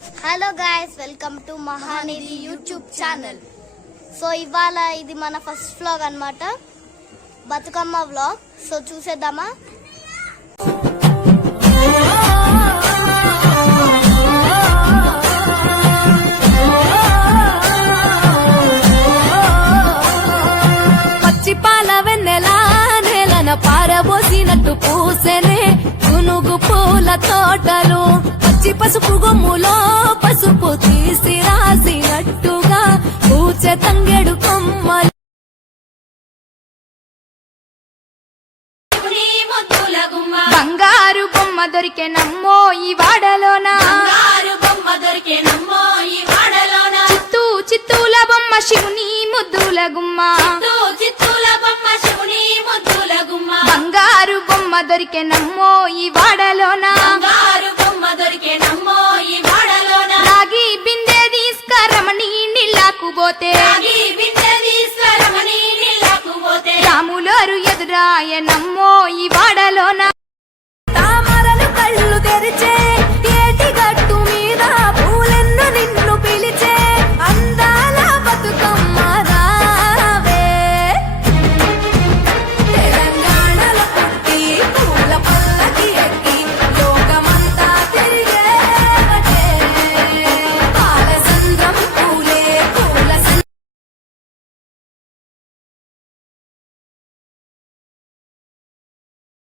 Hello guys, welcome to Mahanidhi YouTube channel. So ఇవాళ ఇది మన ఫస్ట్ వ్లాగ్ అన్నమాట, బతుకమ్మ వ్లాగ్. సో చూసేద్దామా? పచ్చి పాల వెన్నెలా నేలన పారబోసినట్టు పూసెనే గునుగు పూల తోటలు, పచ్చి పసుపు గొమ్ములో పసుపు తీసి రాసినట్టుగా పూచె తంగెడు కొమ్మలు. బంగారు బొమ్మ దొరికెనమ్మో ఈ వాడలోన, చిత్తూ చిత్తూల బొమ్మ శివుని ముద్దుల గుమ్మ, బంగారు బొమ్మ దొరికెనమ్మో ఈ వాడలోన, రాగి బిందె తీసుకరమణి నీళ్ళకు పోతే, రాములోరు ఎదురాయనమ్మో ఈ వాడలోన, తామరలు కళ్ళు తెరిచే